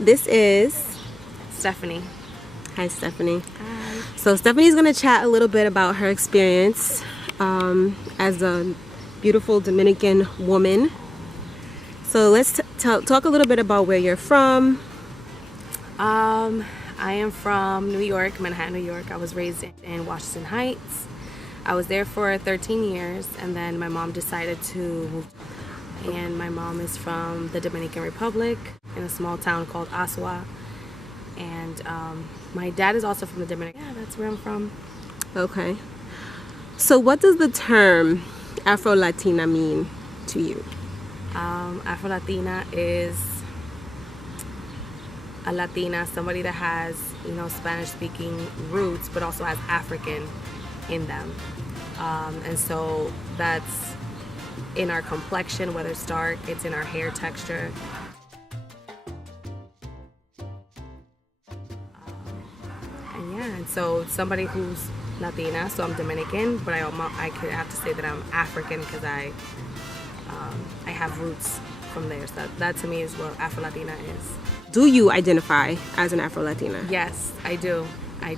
This is Stephanie. Hi, Stephanie. Hi. So Stephanie's gonna chat a little bit about her experience as a beautiful Dominican woman. So let's talk a little bit about where you're from. I am from New York, Manhattan, New York. I was raised in Washington Heights. I was there for 13 years, and then my mom decided to move. And my mom is from the Dominican Republic in a small town called Asua. And my dad is also from the Dominican. Yeah, that's where I'm from. Okay. So what does the term Afro-Latina mean to you? Afro-Latina is a Latina, somebody that has, Spanish-speaking roots, but also has African in them. And so that's in our complexion, whether it's dark, it's in our hair texture. And so somebody who's Latina, so I'm Dominican, but I could have to say that I'm African because I have roots from there. So that to me is what Afro-Latina is. Do you identify as an Afro-Latina? Yes, I do. I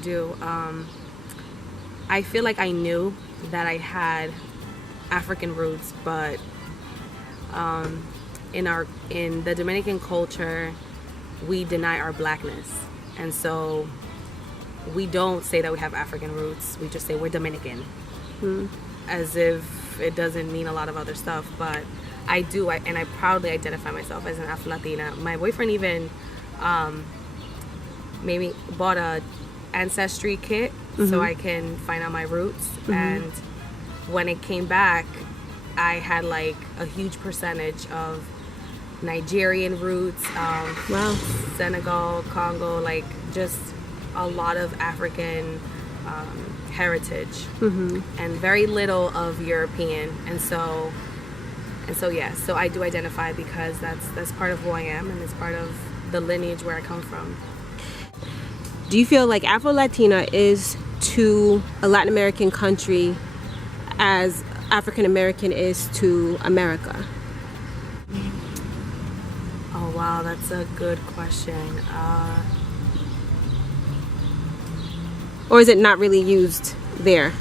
feel like I knew that I had African roots, but in the Dominican culture, we deny our blackness, and so we don't say that we have African roots. We just say we're Dominican, as if it doesn't mean a lot of other stuff. But I do, and I proudly identify myself as an Afro-Latina. My boyfriend even maybe bought a ancestry kit so I can find out my roots. And when it came back, I had like a huge percentage of Nigerian roots, Wow. Senegal, Congo, like just a lot of African heritage, and very little of European. And so yes, so I do identify because that's part of who I am, and it's part of the lineage where I come from. Do you feel like Afro-Latina is to a Latin American country as African American is to America? Oh wow, that's a good question. Or is it not really used there?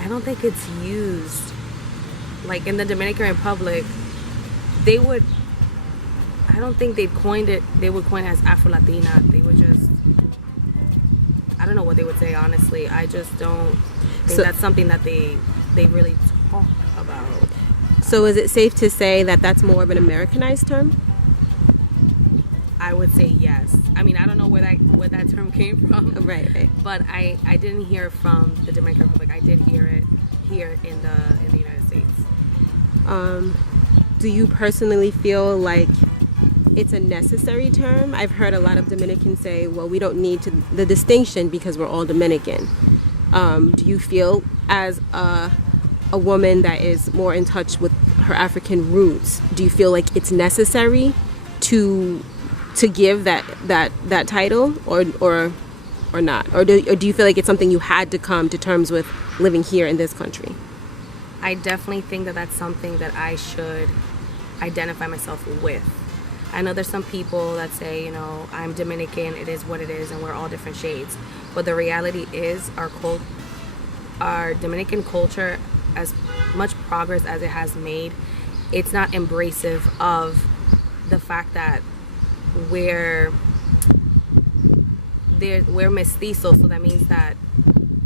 I don't think it's used. Like in the Dominican Republic, I don't think they would coin it as Afro-Latina. They would just, I don't know what they would say, honestly. I just don't think that's something that they really talk about. So is it safe to say that that's more of an Americanized term? I would say yes. I mean, I don't know where that term came from. Right. But I didn't hear it from the Dominican Republic. I did hear it here in the United States. Do you personally feel like it's a necessary term? I've heard a lot of Dominicans say, well, we don't need the distinction because we're all Dominican. Do you feel as a woman that is more in touch with her African roots, do you feel like it's necessary to give that title or not? Or do you feel like it's something you had to come to terms with living here in this country? I definitely think that that's something that I should identify myself with. I know there's some people that say, I'm Dominican, it is what it is, and we're all different shades. But the reality is our Dominican culture, as much progress as it has made, it's not embracive of the fact that we're mestizo, so that means that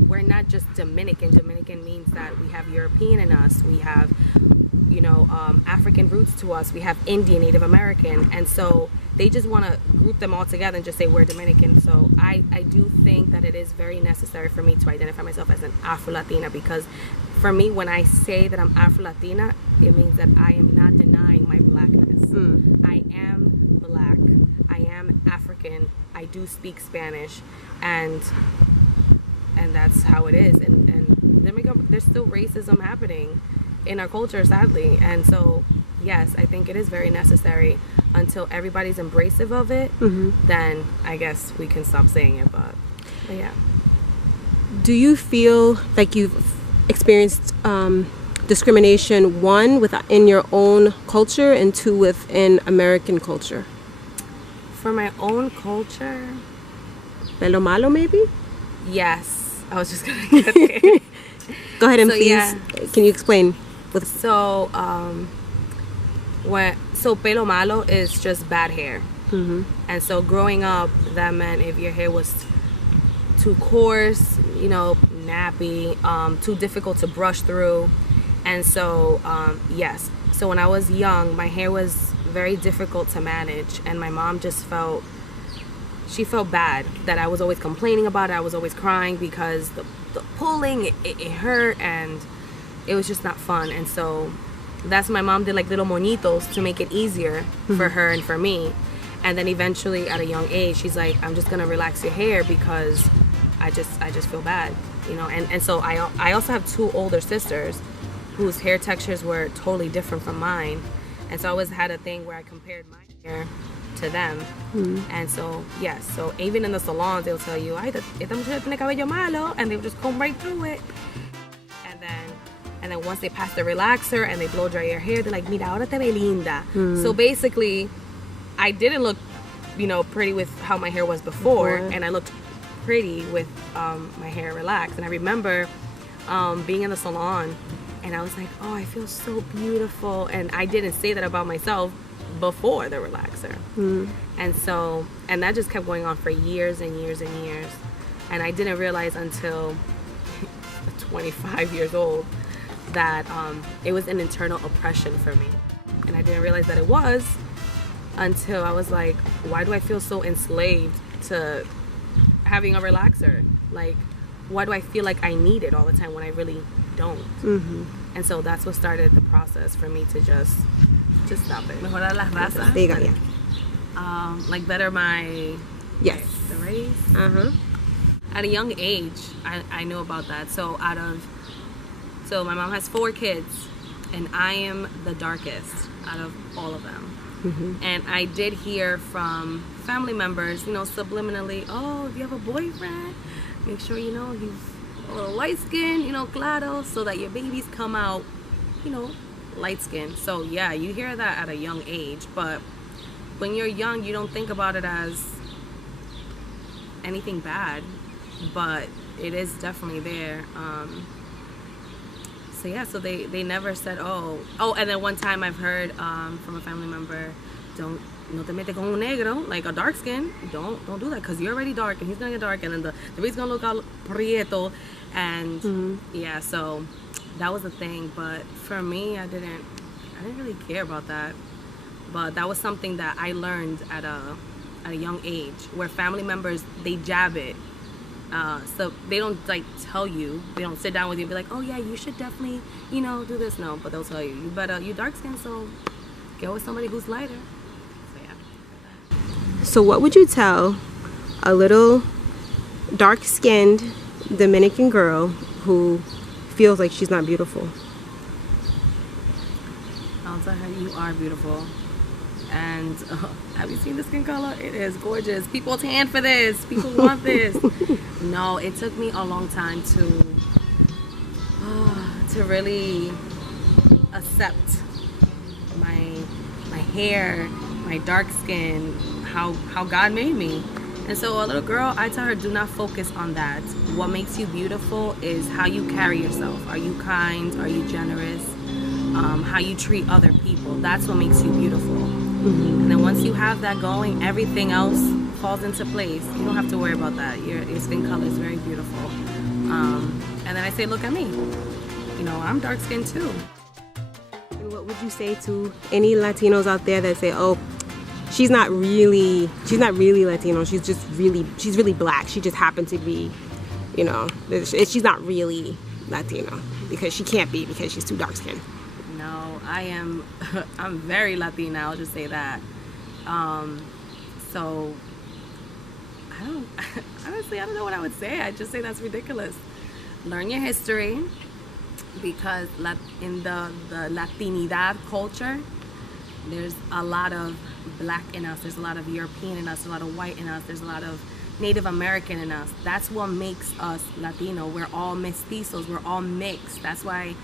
we're not just Dominican. Dominican means that we have European in us, we have African roots to us, we have Indian, Native American, and so they just want to group them all together and just say we're Dominican. So I do think that it is very necessary for me to identify myself as an Afro-Latina, because for me, when I say that I'm Afro-Latina, it means that I am not denying my blackness. I am black, I am African, I do speak Spanish, and that's how it is. And there's still racism happening in our culture, sadly. And so yes, I think it is very necessary. Until everybody's embracive of it, then I guess we can stop saying it. But yeah. Do you feel like you've experienced discrimination, one, within your own culture, and two, within American culture? For my own culture, Pelo malo, maybe? yes. I was just gonna get there. Go ahead and So, please, yeah. can you explain? So, so pelo malo is just bad hair. And so growing up, that meant if your hair was too coarse, you know, nappy, too difficult to brush through. And so, yes. So when I was young, my hair was very difficult to manage, and my mom just felt bad that I was always complaining about it. I was always crying because the pulling, it hurt, and it was just not fun. And so that's when my mom did like little moñitos to make it easier for her and for me. And then eventually at a young age, she's like, I'm just gonna relax your hair because I just feel bad, you know. And so I also have two older sisters whose hair textures were totally different from mine. And so I always had a thing where I compared my hair to them. And so, yes, so even in the salons, they'll tell you, ay, esta muchacha tiene cabello malo, and they'll just comb right through it. And then once they pass the relaxer and they blow dry your hair, they're like, mira, ahora te ve linda. So basically, I didn't look, you know, pretty with how my hair was before, and I looked pretty with my hair relaxed. And I remember being in the salon, and I was like, oh, I feel so beautiful. And I didn't say that about myself before the relaxer. And so, and that just kept going on for years and years and years. And I didn't realize until 25 years old that it was an internal oppression for me. And I didn't realize that it was until I was like, why do I feel so enslaved to having a relaxer? Like, why do I feel like I need it all the time when I really don't? And so that's what started the process for me to just stop it. Mejorar las razas. There you go, yeah. Like better my the race. At a young age, I knew about that. So my mom has 4 kids, and I am the darkest out of all of them. And I did hear from family members, you know, subliminally, oh, if you have a boyfriend, make sure, you know, he's a little light skinned, you know, claro, so that your babies come out, you know, light skinned. So yeah, you hear that at a young age, but when you're young, you don't think about it as anything bad, but it is definitely there. So yeah, so they never said, oh, and then one time I've heard from a family member, no te mete con un negro, like a dark skin, don't do that, because you're already dark and he's gonna get dark, and then the baby's gonna look all prieto, and yeah, so that was the thing. But for me, I didn't really care about that. But that was something that I learned at a young age, where family members, they jab it. So they don't like tell you, they don't sit down with you and be like, oh yeah, you should definitely, you know, do this. No, but they'll tell you, you dark skin, so go with somebody who's lighter. So yeah. So what would you tell a little dark-skinned Dominican girl who feels like she's not beautiful? I'll tell her, you are beautiful. And have you seen the skin color? It is gorgeous. People tan for this. People want this. No, it took me a long time to really accept my hair, my dark skin, how God made me. And so a little girl, I tell her, do not focus on that. What makes you beautiful is how you carry yourself. Are you kind? Are you generous? How you treat other people. That's what makes you beautiful. And then once you have that going, everything else falls into place. You don't have to worry about that. Your skin color is very beautiful. And then I say, look at me. You know, I'm dark skinned too. And what would you say to any Latinos out there that say, oh, she's not really Latino, she's really black, she just happened to be, you know, she's not really Latino because she can't be, because she's too dark skinned? No, I'm very Latina, I'll just say that. So honestly, I don't know what I would say. I'd just say that's ridiculous. Learn your history, because in the Latinidad culture, there's a lot of black in us, there's a lot of European in us, a lot of white in us, there's a lot of Native American in us. That's what makes us Latino. We're all mestizos, we're all mixed. That's why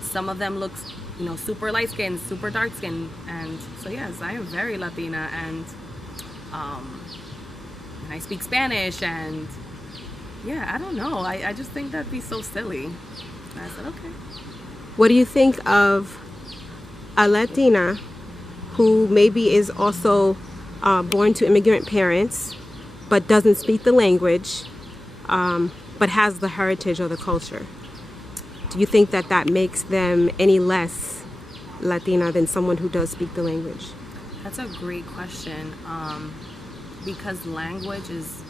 some of them look, you know, super light skinned, super dark skinned. And so yes, I am very Latina, and and I speak Spanish, and yeah, I don't know. I just think that'd be so silly. And I said, okay. What do you think of a Latina who maybe is also born to immigrant parents but doesn't speak the language, but has the heritage or the culture? Do you think that that makes them any less Latina than someone who does speak the language? That's a great question, because language is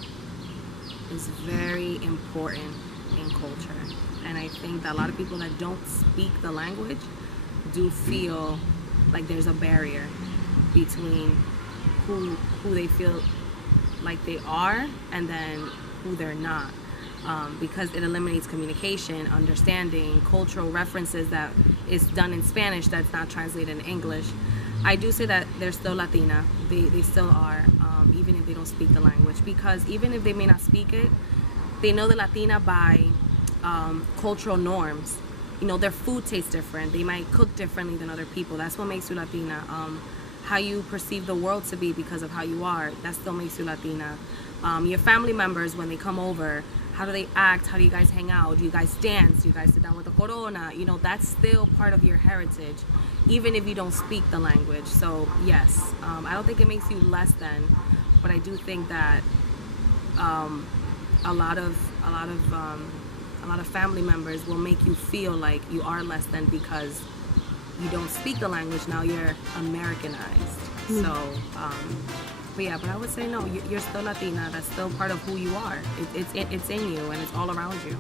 very important in culture, and I think that a lot of people that don't speak the language do feel like there's a barrier between who they feel like they are and then who they're not, because it eliminates communication, understanding, cultural references that is done in Spanish that's not translated in English. I do say that they're still Latina. They still are, even if they don't speak the language, because even if they may not speak it, they know the Latina by cultural norms. You know, their food tastes different. They might cook differently than other people. That's what makes you Latina. How you perceive the world to be because of how you are, that still makes you Latina. Your family members, when they come over, how do they act? How do you guys hang out? Do you guys dance? Do you guys sit down with a corona? You know, that's still part of your heritage, even if you don't speak the language. So yes, I don't think it makes you less than, but I do think that a lot of family members will make you feel like you are less than because you don't speak the language. Now you're Americanized. So, but yeah, but I would say no. You're still Latina. That's still part of who you are. It's in you, and it's all around you.